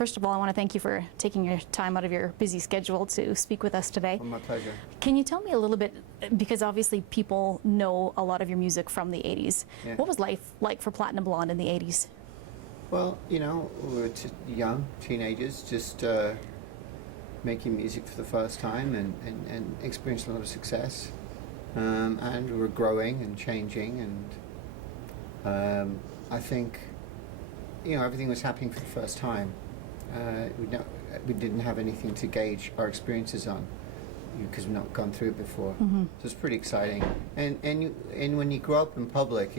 first of all, I want to thank you for taking your time out of your busy schedule to speak with us today. Well, my pleasure. Can you tell me a little bit, because obviously people know a lot of your music from the 80s. Yeah. What was life like for Platinum Blonde in the 80s? Well, you know, we were young teenagers, just making music for the first time and experienced a lot of success. And we were growing and changing, and I think, you know, everything was happening for the first time. We didn't have anything to gauge our experiences on because we've not gone through it before. Mm-hmm. So it's pretty exciting. And when you grow up in public,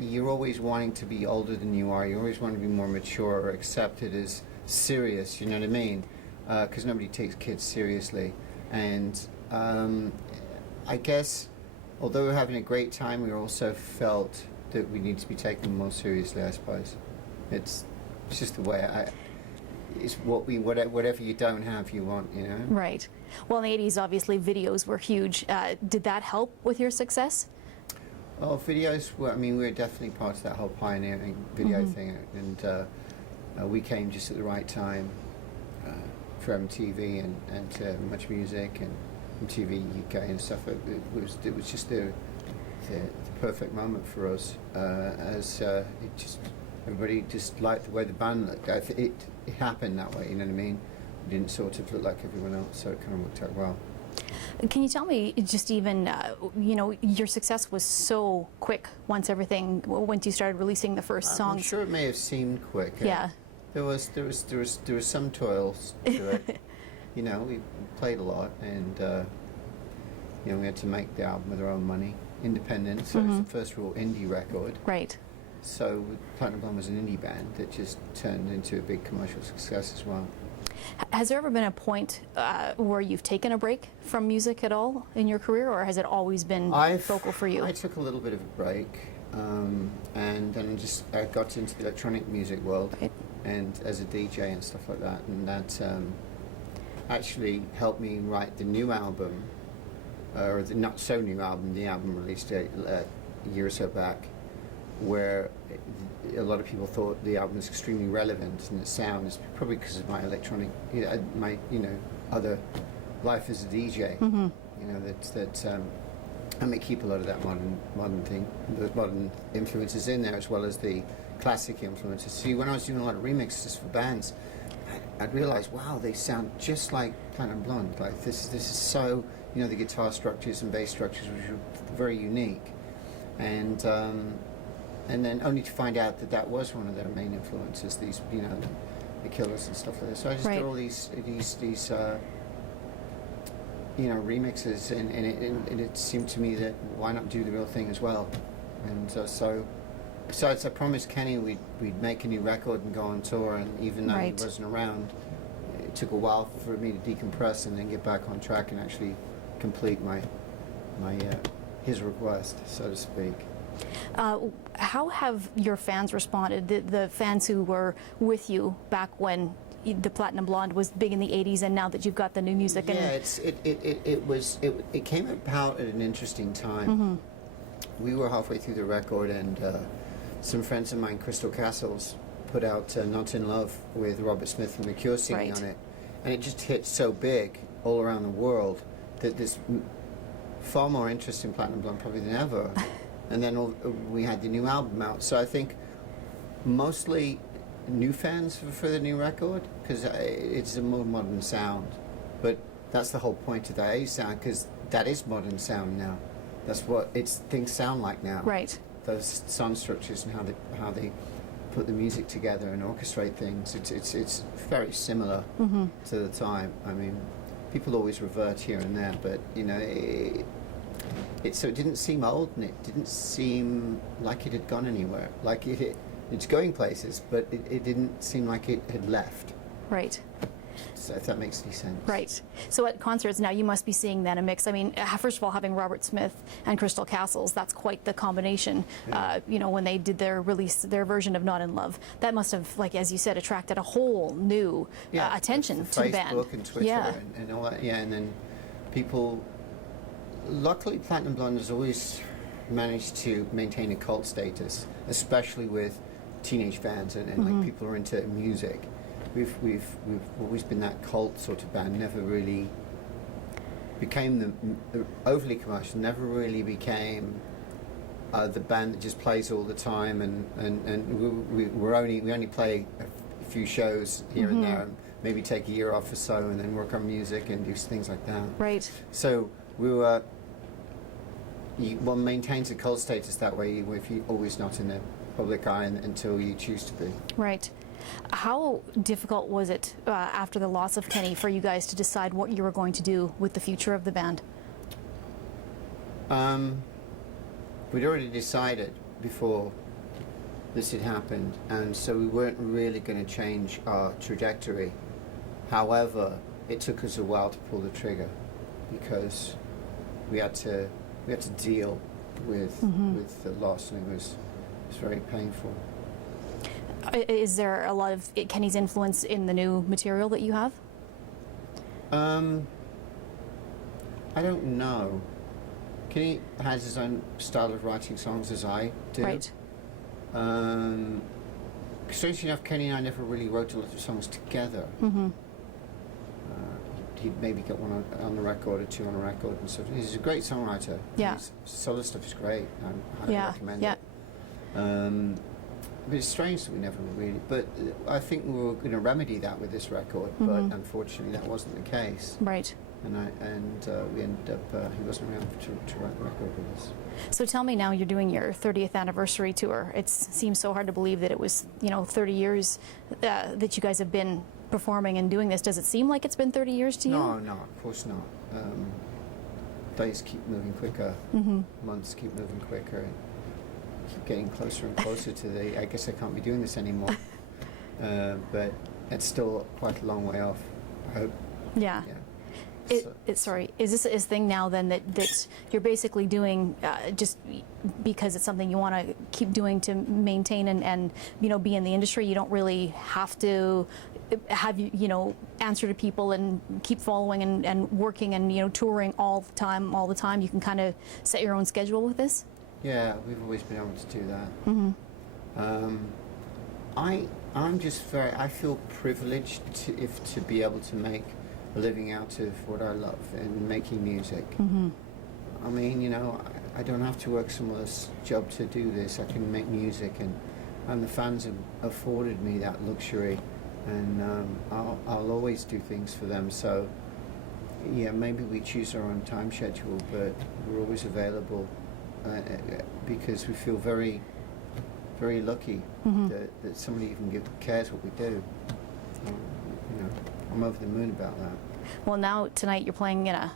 you're always wanting to be older than you are. You always want to be more mature or accepted as serious. You know what I mean? Because nobody takes kids seriously. And I guess, although we were having a great time, we also felt that we need to be taken more seriously, I suppose. It's just the way it's whatever you don't have, you want, you know? Right. Well, in the 80s, obviously, videos were huge. Did that help with your success? Oh, videos were, I mean, we were definitely part of that whole pioneering video Mm-hmm. thing, and we came just at the right time for MTV and to Much Music and MTV UK and stuff. It was just the perfect moment for us, as everybody just liked the way the band looked. It happened that way, you know what I mean? We didn't sort of look like everyone else, so it kind of worked out well. Can you tell me, just even, you know, your success was so quick once you started releasing the first songs. I'm sure it may have seemed quick. Yeah. There was some toils to it. You know, we played a lot, and you know, we had to make the album with our own money, independent. So it was the first real indie record. Right. So Platinum Blonde was an indie band that just turned into a big commercial success as well. Has there ever been a point where you've taken a break from music at all in your career, or has it always been vocal for you? I took a little bit of a break, and then I got into the electronic music world, Right. and as a DJ and stuff like that, and that actually helped me write the new album, or the not so new album, the album released a year or so back, where a lot of people thought the album was extremely relevant in its sound. It's probably because of my electronic, my other life as a DJ. Mm-hmm. You know that I may keep a lot of that modern thing, those modern influences in there, as well as the classic influences. See, when I was doing a lot of remixes for bands, I'd realize, wow, they sound just like Platinum Blonde. Like this is so, you know, the guitar structures and bass structures, which are very unique, and then only to find out that was one of their main influences. These, you know, the Killers and stuff like that. So I just did all these you know, remixes, and it seemed to me that why not do the real thing as well? And so besides, I promised Kenny we'd make a new record and go on tour, and even though he wasn't around, it took a while for me to decompress and then get back on track and actually complete his request, so to speak. How have your fans responded, the fans who were with you back when the Platinum Blonde was big in the 80s, and now that you've got the new music? Yeah, it came about at an interesting time. Mm-hmm. We were halfway through the record, and some friends of mine, Crystal Castles, put out Not in Love with Robert Smith and The Cure singing on it, and it just hit so big all around the world that there's far more interest in Platinum Blonde probably than ever. And then we had the new album out, so I think mostly new fans for the new record, because it's a more modern sound. But that's the whole point of that 80s sound, because that is modern sound now. That's what things sound like now. Right. Those sound structures and how they put the music together and orchestrate things. It's very similar to the time. I mean, people always revert here and there, but you know. So it didn't seem old, and it didn't seem like it had gone anywhere. Like it's going places, but it didn't seem like it had left. Right. So if that makes any sense. Right. So at concerts now, you must be seeing then a mix. I mean, first of all, having Robert Smith and Crystal Castles, that's quite the combination. Yeah. You know, when they did their version of Not in Love, that must have, like as you said, attracted a whole new attention to the band. Facebook and Twitter and all that. Yeah, and then people. Luckily, Platinum Blonde has always managed to maintain a cult status, especially with teenage fans and like people are into music. We've always been that cult sort of band. Never really became the overly commercial. Never really became the band that just plays all the time. And we only play a few shows here and there, and maybe take a year off or so, and then work on music and do things like that. Right. So we were. One maintains a cult status that way if you're always not in the public eye until you choose to be. Right. How difficult was it after the loss of Kenny for you guys to decide what you were going to do with the future of the band? We'd already decided before this had happened, and so we weren't really going to change our trajectory. However, it took us a while to pull the trigger because we had to deal with the loss, and it was very painful. Is there a lot of Kenny's influence in the new material that you have? I don't know. Kenny has his own style of writing songs, as I do. Right. Strangely enough, Kenny and I never really wrote a lot of songs together. He'd maybe get one on the record or two on a record and stuff. He's a great songwriter. Yeah. His solo stuff is great. I highly recommend it. But it's strange that we never really. But I think we were going to remedy that with this record, but unfortunately that wasn't the case. Right. And we ended up. He wasn't around to write the record with us. So tell me now, you're doing your 30th anniversary tour. It seems so hard to believe that it was 30 years that you guys have been performing and doing this. Does it seem like it's been 30 years to you? No, of course not. Days keep moving quicker. Months keep moving quicker. Keep getting closer and closer to the. I guess I can't be doing this anymore. But it's still quite a long way off, I hope. Yeah. Sorry, is this a thing now then that you're basically doing just because it's something you want to keep doing to maintain and be in the industry? You don't really have to have answer to people and keep following and working and touring all the time. You can kind of set your own schedule with this. Yeah, we've always been able to do that. I'm just I feel privileged to be able to make a living out of what I love and making music. I mean, I don't have to work some other job to do this. I can make music, and the fans have afforded me that luxury, and I'll always do things for them. So, yeah, maybe we choose our own time schedule, but we're always available because we feel very, very lucky that somebody even cares what we do. I'm over the moon about that. Well, now tonight you're playing in a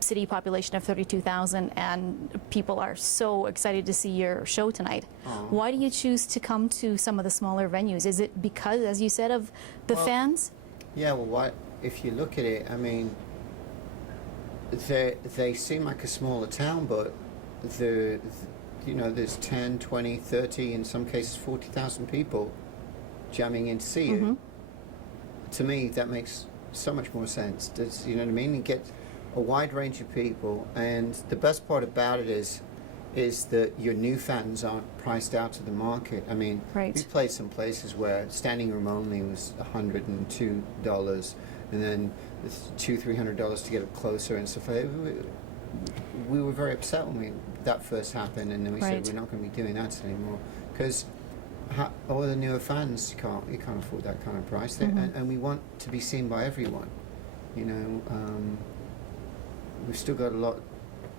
city population of 32,000, and people are so excited to see your show tonight. Why do you choose to come to some of the smaller venues? Is it because, as you said, of the fans? Yeah. Well, if you look at it, I mean, they seem like a smaller town, but there's 10, 20, 30, in some cases 40,000 people jamming in to see you. To me, that makes so much more sense. You know what I mean? You get a wide range of people, and the best part about it is that your new fans aren't priced out of the market. I mean, we played some places where standing room only was $102, and then $200-300 to get up closer and stuff. We were very upset when that first happened, and then we said we're not going to be doing that anymore because all the newer fans you can't afford that kind of price, and we want to be seen by everyone. We've still got a lot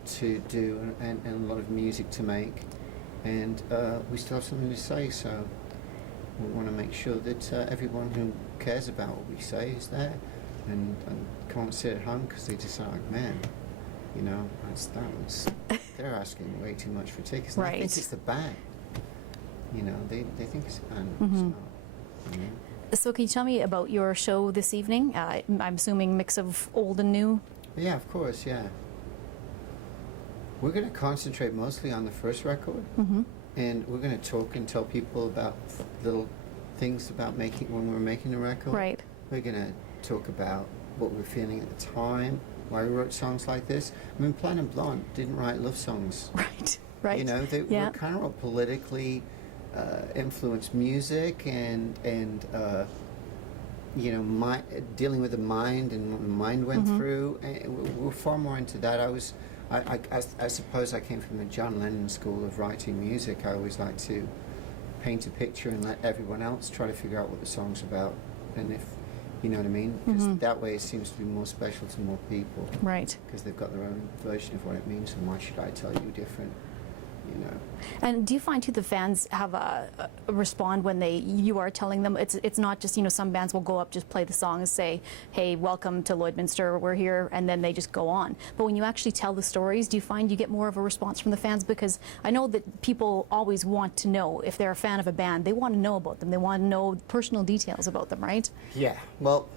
to do and a lot of music to make, and we still have something to say. So we want to make sure that everyone who cares about what we say is there and can't sit at home because they just are like, man, they're asking way too much for tickets. And I think it's the band. They think it's the band. It's not. So can you tell me about your show this evening? I'm assuming mix of old and new? Yeah, of course, yeah. We're going to concentrate mostly on the first record, and we're going to talk and tell people about little things about when we're making the record. Right. We're going to talk about what we're feeling at the time, why we wrote songs like this. I mean, Platinum Blonde didn't write love songs. Right. They were kind of politically influence music and you know, dealing with the mind and what the mind went through. And we're far more into that. I suppose I came from the John Lennon school of writing music. I always like to paint a picture and let everyone else try to figure out what the song's about, and if you know what I mean, because that way it seems to be more special to more people, Right. because they've got their own version of what it means, and why should I tell you different, you know? And do you find too the fans have a respond when you are telling them? It's not just, you know, some bands will go up, just play the song and say, hey, welcome to Lloydminster, we're here, and then they just go on. But when you actually tell the stories, do you find you get more of a response from the fans? Because I know that people always want to know, if they're a fan of a band, they want to know about them, they want to know personal details about them, right? Yeah, well,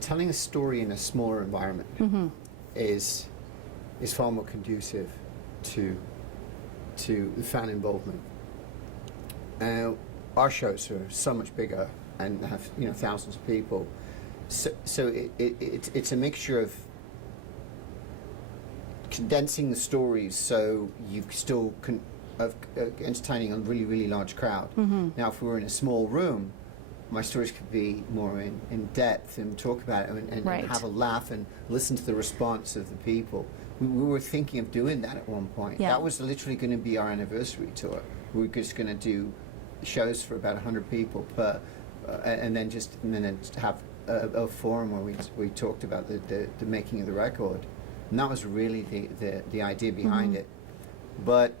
telling a story in a smaller environment is far more conducive to fan involvement. Our shows are so much bigger and have, you know, thousands of people. So it's a mixture of condensing the stories so you still can entertaining a really, really large crowd. Now, if we were in a small room, my stories could be more in depth and talk about it and Right. have a laugh and listen to the response of the people. We were thinking of doing that at one point. Yeah. That was literally going to be our anniversary tour. We were just going to do shows for about 100 people per, and then have a forum where we talked about the making of the record, and that was really the idea behind it. But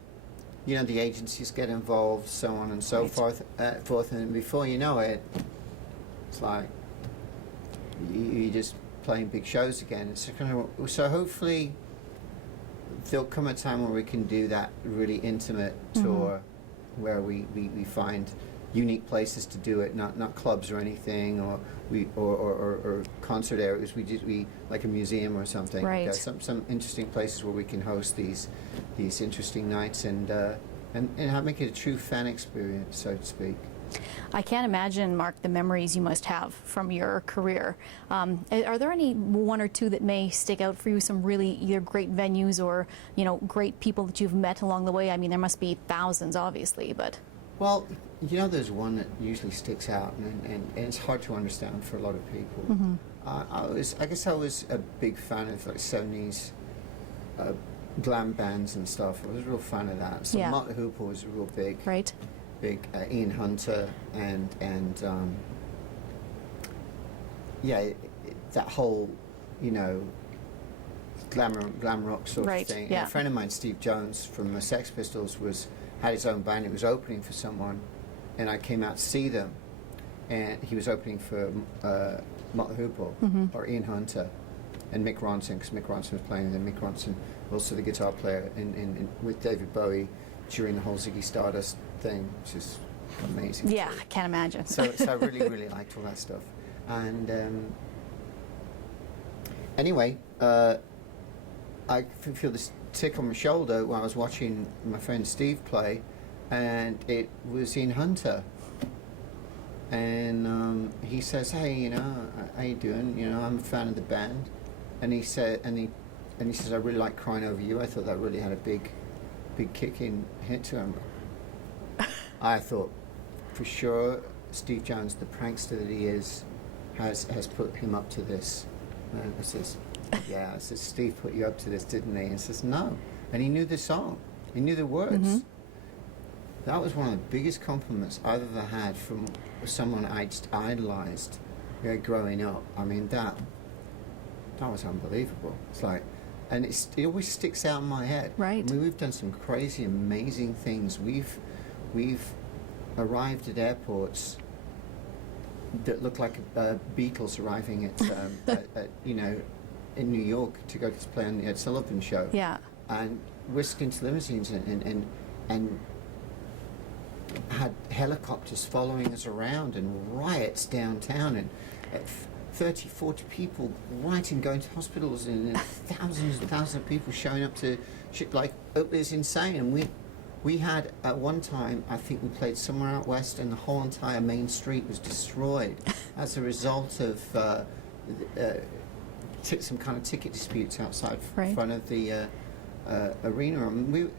you know, the agencies get involved, so on and so forth, and before you know it, it's like you're just playing big shows again. It's kind of, so hopefully there'll come a time where we can do that really intimate tour, where we find unique places to do it, not clubs or anything, or concert areas. We like a museum or something. Right. There's some interesting places where we can host these interesting nights and make it a true fan experience, so to speak. I can't imagine, Mark, the memories you must have from your career. Are there any one or two that may stick out for you? Some really either great venues or, you know, great people that you've met along the way? I mean, there must be thousands, obviously, but. Well, you know, there's one that usually sticks out, and it's hard to understand for a lot of people. I guess I was a big fan of like 70s glam bands and stuff. I was a real fan of that. So Yeah. Mark Hooper was a real big. Right. Big Ian Hunter and that whole, you know, glam rock sort Right, of thing. yeah. And a friend of mine, Steve Jones from the Sex Pistols, had his own band. It was opening for someone, and I came out to see them, and he was opening for Mark Hooper or Ian Hunter and Mick Ronson, because Mick Ronson was playing, and then Mick Ronson, also the guitar player, in with David Bowie during the whole Ziggy Stardust thing, which is amazing. Yeah, I can't imagine. So I really, really liked all that stuff. And anyway, I feel this tick on my shoulder when I was watching my friend Steve play, and it was Ian Hunter. And he says, "Hey, you know, how you doing? You know, I'm a fan of the band." And he said, he says, "I really like Crying Over You. I thought that really had a big kicking hit to him." I thought, for sure, Steve Jones, the prankster that he is, has put him up to this. And I says, "Yeah." I says, "Steve put you up to this, didn't he?" And he says, "No." And he knew the song. He knew the words. That was one of the biggest compliments I've ever had from someone I just idolized growing up. I mean, that was unbelievable. It's like, and it always sticks out in my head. Right. I mean, we've done some crazy, amazing things. We've arrived at airports that look like Beatles arriving at you know, in New York to go to play on the Ed Sullivan Show. Yeah. And whisked into limousines and had helicopters following us around and riots downtown and 30, 40 people writing, going to hospitals, and thousands and thousands of people showing up to shit. Like, it was insane. And we had, at one time, I think we played somewhere out west, and the whole entire main street was destroyed as a result of some kind of ticket disputes outside Right. front of the arena. I mean,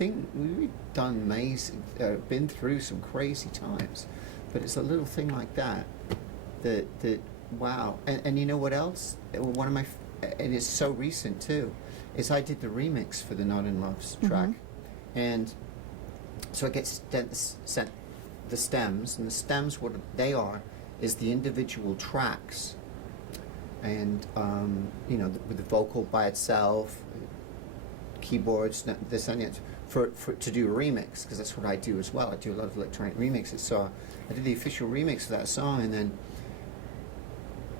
we've done amazing, been through some crazy times, but it's a little thing like that wow. And you know what else? One of my, and it's so recent too, is I did the remix for the Not in Love's track, and so it gets sent the stems, and the stems, what they are is the individual tracks, and you know, with the vocal by itself, keyboards, this and that, for to do a remix, because that's what I do as well. I do a lot of electronic remixes. So I did the official remix of that song, and then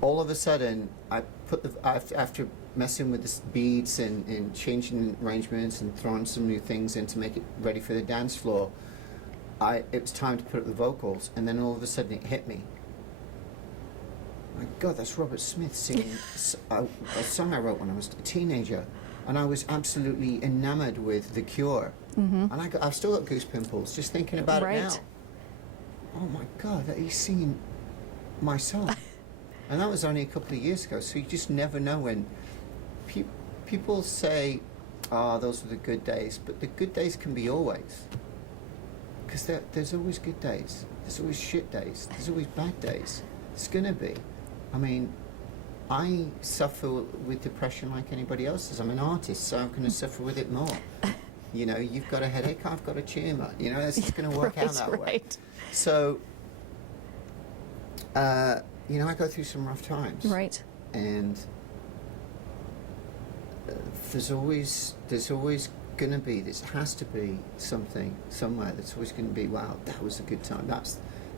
all of a sudden I put after messing with the beats and changing arrangements and throwing some new things in to make it ready for the dance floor, it was time to put up the vocals, and then all of a sudden it hit me. My God, that's Robert Smith singing a song I wrote when I was a teenager, and I was absolutely enamored with The Cure. And I've still got goose pimples just thinking about it now. Oh my God, he's singing my song. And that was only a couple of years ago, so you just never know when people say, oh, those were the good days, but the good days can be always. Because there's always good days, there's always shit days, there's always bad days. It's going to be. I mean, I suffer with depression like anybody else does. I'm an artist, so I'm going to suffer with it more. You know, you've got a headache, I've got a tumour. You know, it's just going to work out that way. So, you know, I go through some rough times. Right. And there's always going to be, this has to be something somewhere that's always going to be, wow, that was a good time.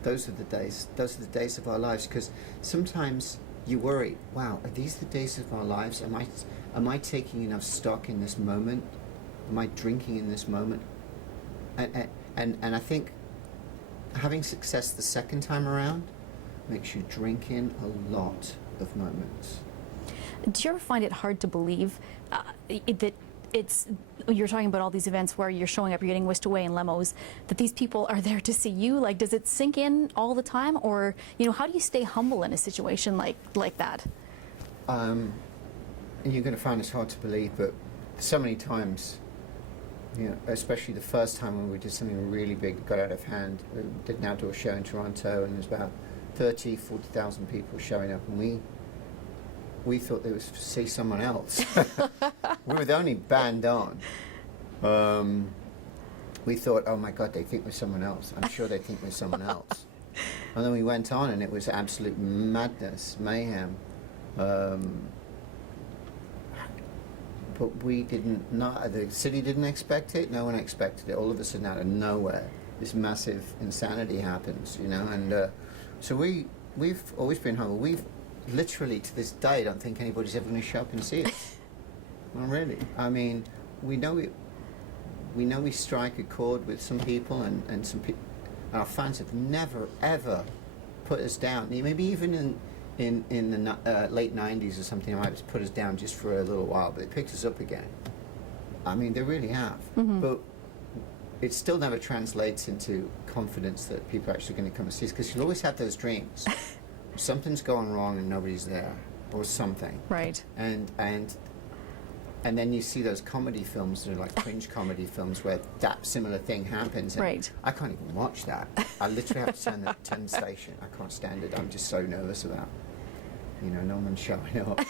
Those are the days of our lives, because sometimes you worry, wow, are these the days of our lives? Am I taking enough stock in this moment? Am I drinking in this moment? And I think having success the second time around makes you drink in a lot of moments. Do you ever find it hard to believe that you're talking about all these events where you're showing up, you're getting whisked away in limos, that these people are there to see you? Like, does it sink in all the time? Or, you know, how do you stay humble in a situation like that? And you're going to find this hard to believe, but so many times, you know, especially the first time when we did something really big that got out of hand. We did an outdoor show in Toronto, and there's about 40,000 people showing up, and we thought they was to see someone else. We were the only band on. We thought, oh my God, they think we're someone else. I'm sure they think we're someone else. And then we went on, and it was absolute madness, mayhem. But we didn't, the city didn't expect it, no one expected it. All of a sudden, out of nowhere, this massive insanity happens, you know. And so we've always been humble. We've literally, to this day, don't think anybody's ever going to show up and see us. Not really. I mean, we know we strike a chord with some people, and some people, our fans have never ever put us down. Maybe even in the late 90s or something, they might have put us down just for a little while, but they picked us up again. I mean, they really have. But it still never translates into confidence that people are actually going to come and see us, because you'll always have those dreams. Something's going wrong and nobody's there, or something. Right. And then you see those comedy films that are like cringe comedy films where that similar thing happens. And right. I can't even watch that. I literally have to turn the station. I can't stand it. I'm just so nervous about, you know, no one showing up.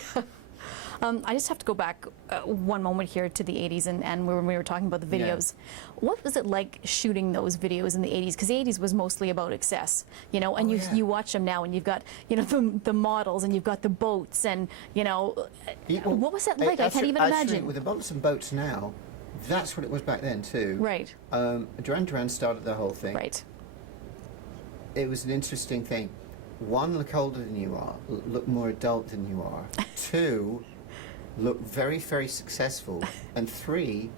I just have to go back one moment here to the 80s and when we were talking about the videos. Yeah. What was it like shooting those videos in the 80s? Because the 80s was mostly about excess, you know, and you watch them now and you've got, you know, the models and you've got the boats and, you know, what was that like? I can't even imagine. With the boats and boats now, that's what it was back then too. Right. Duran Duran started the whole thing. Right. It was an interesting thing. One, look older than you are, look more adult than you are. Two, look very, very successful. And three,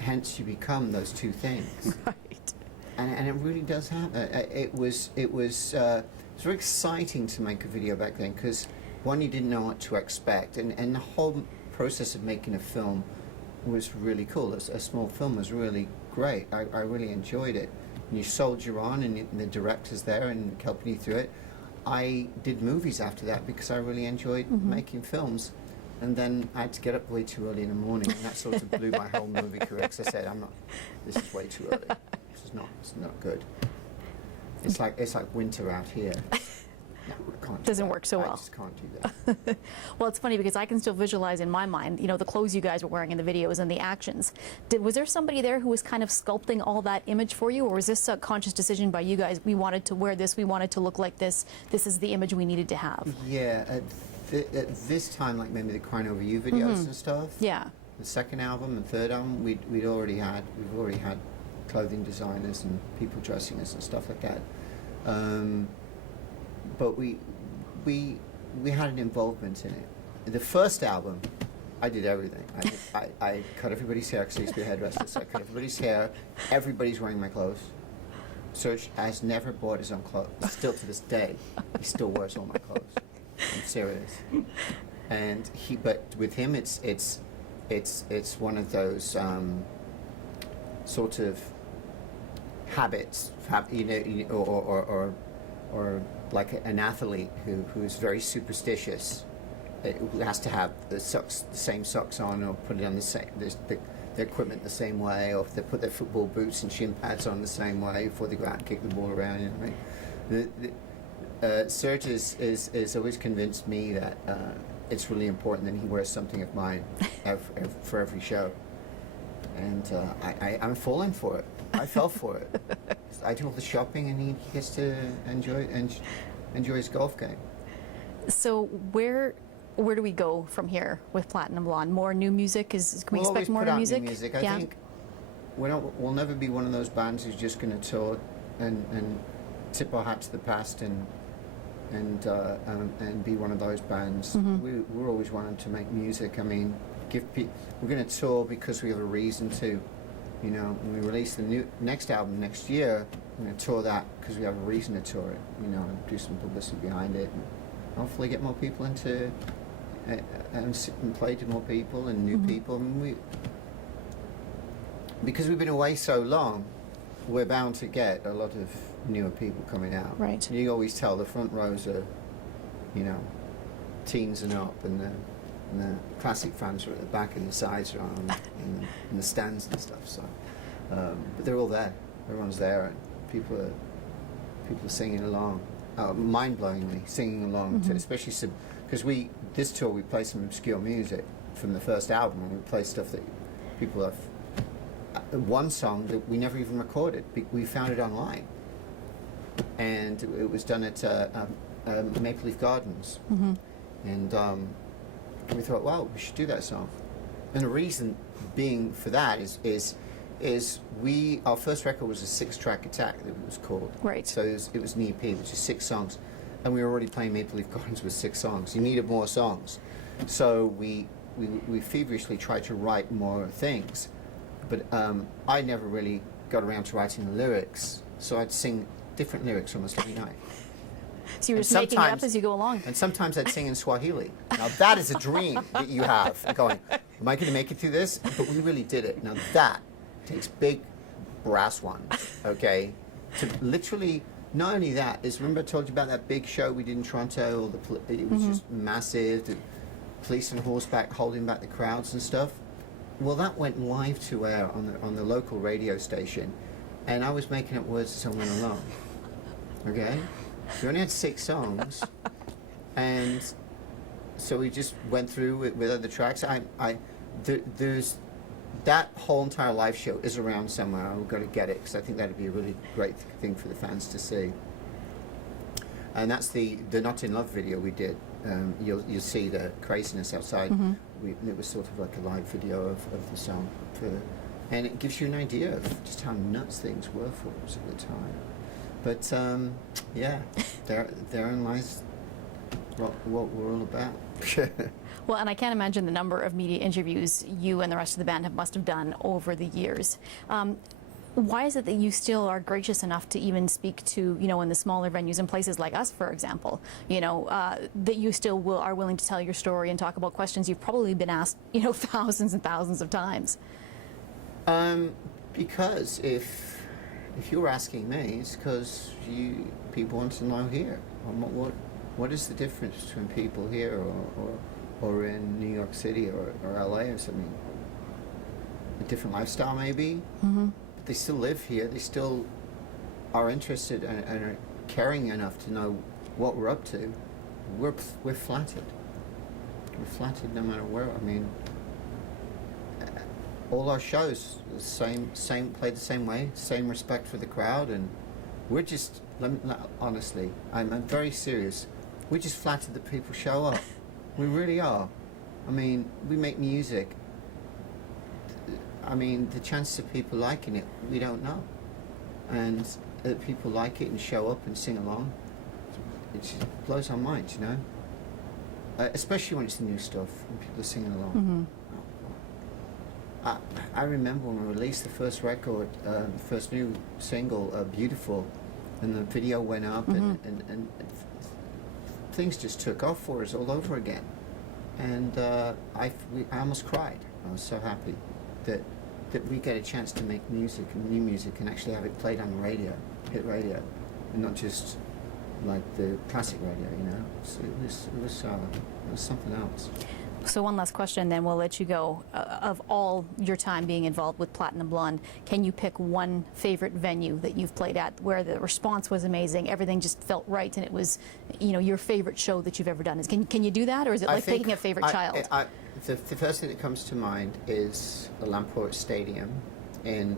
hence you become those two things. Right. And it really does happen. It was very exciting to make a video back then, because one, you didn't know what to expect, and the whole process of making a film was really cool. A small film was really great. I really enjoyed it. And you soldier on, and the director's there and helping you through it. I did movies after that because I really enjoyed making films. And then I had to get up way too early in the morning, and that sort of blew my whole movie career. Because I said, this is way too early. It's not good. It's like winter out here. No, I can't. Doesn't work so well. I just can't do that. Well, it's funny because I can still visualize in my mind, you know, the clothes you guys were wearing in the videos and the actions. Was there somebody there who was kind of sculpting all that image for you, or was this a conscious decision by you guys? We wanted to wear this, we wanted to look like this. This is the image we needed to have. Yeah, at this time, like maybe the Crying Over You videos and stuff. Yeah. The second album and third album, we've already had clothing designers and people dressing us and stuff like that. But we had an involvement in it. The first album, I did everything. I cut everybody's hair because I used to be a hairdresser. So I cut everybody's hair. Everybody's wearing my clothes. Serge has never bought his own clothes. Still to this day, he still wears all my clothes. I'm serious. And but with him, it's one of those sort of habits, or like an athlete who's very superstitious, who has to have the same socks on, or put it on the equipment the same way, or if they put their football boots and shin pads on the same way before they go out and kick the ball around. You know what I mean? Serge is always convinced me that it's really important that he wears something of mine for every show, and I'm falling for it. I fell for it. I do all the shopping, and he gets to enjoy his golf game. So where do we go from here with Platinum Blonde? More new music? Can we expect more new music? I think we'll never be one of those bands who's just going to tour and tip our hat to the past and be one of those bands. We're always wanting to make music. I mean, we're going to tour because we have a reason to. You know, when we release the next album next year, we're going to tour that because we have a reason to tour it. You know, and do some publicity behind it, and hopefully get more people into and play to more people and new people. I mean, because we've been away so long, we're bound to get a lot of newer people coming out. Right. And you always tell the front rows are, you know, teens and up, and the classic fans are at the back, and the sides are on, and the stands and stuff. So, but they're all there. Everyone's there, and people are singing along, mind-blowingly singing along. To, especially because this tour we play some obscure music from the first album, and we play stuff that people have. One song that we never even recorded. We found it online, and it was done at Maple Leaf Gardens, and. We thought, well, we should do that song, and the reason being for that is our first record was a 6-track Attack, that it was called. Right. So it was an EP, which is 6 songs, and we were already playing Maple Leaf Gardens with 6 songs. You needed more songs, so we feverishly tried to write more things, but I never really got around to writing the lyrics, so I'd sing different lyrics almost every night. So you were just making it up as you go along. And sometimes I'd sing in Swahili. Now that is a dream that you have, going, am I going to make it through this? But we really did it. Now that takes big brass ones, okay? To literally, not only that, is remember I told you about that big show we did in Toronto? It was just massive, the police on horseback holding back the crowds and stuff. Well, that went live to air on the local radio station, and I was making up words as I went along, okay? We only had 6 songs, and so we just went through with other tracks. There's that whole entire live show is around somewhere. I've got to get it because I think that'd be a really great thing for the fans to see. And that's the Not in Love video we did. You'll see the craziness outside. It was sort of like a live video of the song, and it gives you an idea of just how nuts things were for us at the time. But yeah, therein lies what we're all about. Well, and I can't imagine the number of media interviews you and the rest of the band must have done over the years. Why is it that you still are gracious enough to even speak to, you know, in the smaller venues and places like us, for example, you know, that you still are willing to tell your story and talk about questions you've probably been asked, you know, thousands and thousands of times? Because if you were asking me, it's because people want to know here. What is the difference between people here or or in New York City or LA or something. A different lifestyle maybe. Mm-hmm. But they still live here. They still are interested and are caring enough to know what we're up to. We're flattered. We're flattered no matter where. I mean, all our shows same played the same way, same respect for the crowd, and we're just honestly, I'm very serious. We're just flattered that people show up. We really are. I mean, we make music. I mean, the chances of people liking it, we don't know. And that people like it and show up and sing along, it just blows our minds, you know? Especially when it's the new stuff and people are singing along. Mm-hmm. I remember when we released the first record, first new single, Beautiful, and the video went up, Mm-hmm. and things just took off for us all over again. And I almost cried. I was so happy that we get a chance to make music, and new music, and actually have it played on the radio, hit radio, and not just like the classic radio, you know. So it was something else. So one last question, then we'll let you go. Of all your time being involved with Platinum Blonde, can you pick one favorite venue that you've played at where the response was amazing, everything just felt right, and it was, you know, your favorite show that you've ever done? Can you do that, or is it like picking a favorite child? The first thing that comes to mind is the Lamport Stadium in,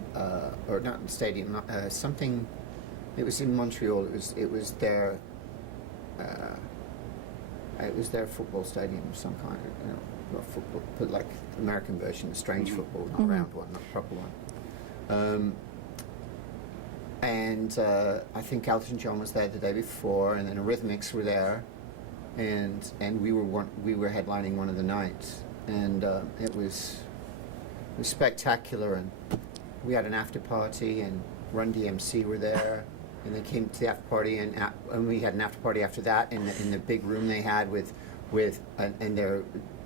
or not stadium, something. It was in Montreal. It was their. It was their football stadium of some kind, you know, not football, but like American version, the strange football, not round one, not proper one. And I think Elton John was there the day before, and then Eurythmics were there, and we were headlining one of the nights, and it was spectacular, and we had an after party, and Run DMC were there. And they came to the after party, and we had an after party after that in the big room they had and they're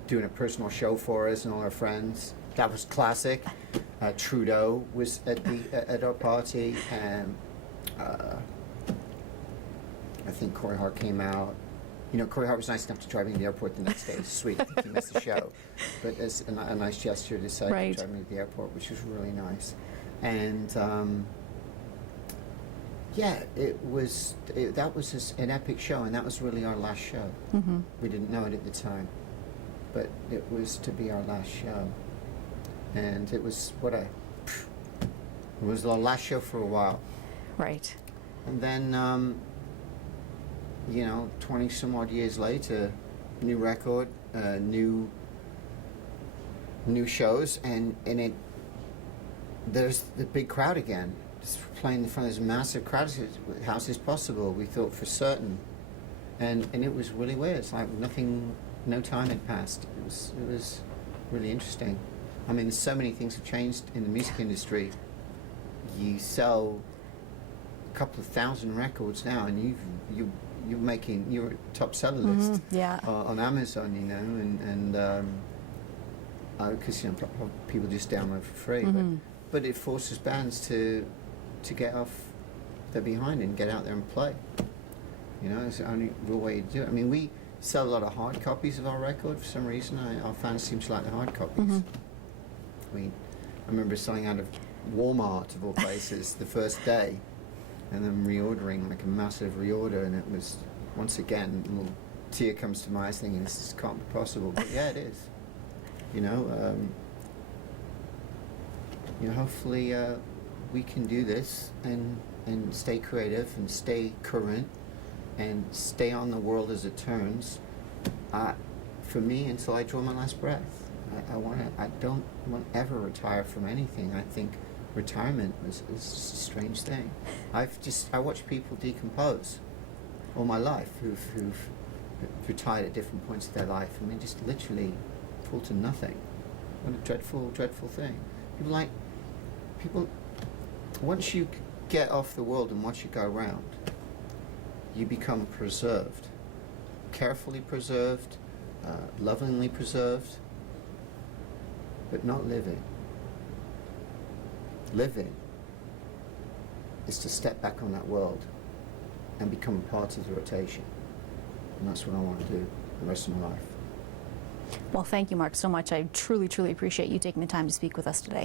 doing a personal show for us and all our friends. That was classic. Trudeau was at our party, and I think Corey Hart came out. You know, Corey Hart was nice enough to drive me to the airport the next day. It was sweet. I think he missed the show, but as a nice gesture, decided Right. to drive me to the airport, which was really nice. And yeah, that was just an epic show, and that was really our last show. Mm-hmm. We didn't know it at the time, but it was to be our last show, and it was it was our last show for a while. Right. And then, you know, 20 some odd years later, new record, new shows, and there's the big crowd again. Just playing in front of this massive crowd, how is this possible? We thought for certain, and it was really weird. It's like no time had passed. It was really interesting. I mean, so many things have changed in the music industry. You sell a couple of thousand records now, and you're making your top seller list Yeah. on Amazon, you know, and because you know people just download for free, but it forces bands to get off their behind and get out there and play. You know, it's the only real way to do it. I mean, we sell a lot of hard copies of our record for some reason. Our fans seem to like the hard copies. I mean, I remember selling out of Walmart, of all places, the first day, and then reordering, like a massive reorder, and it was, once again, a little tear comes to my eyes thinking, this can't be possible. But yeah, it is. You know, hopefully we can do this and stay creative and stay current and stay on the world as it turns. For me, until I draw my last breath, I don't want to ever retire from anything. I think retirement is a strange thing. I watch people decompose all my life who've retired at different points of their life, and they just literally fall to nothing. What a dreadful, dreadful thing. People, once you get off the world and watch it go around, you become preserved, carefully preserved, lovingly preserved, but not living. Living is to step back on that world and become a part of the rotation. And that's what I want to do the rest of my life. Well, thank you, Mark, so much. I truly, truly appreciate you taking the time to speak with us today.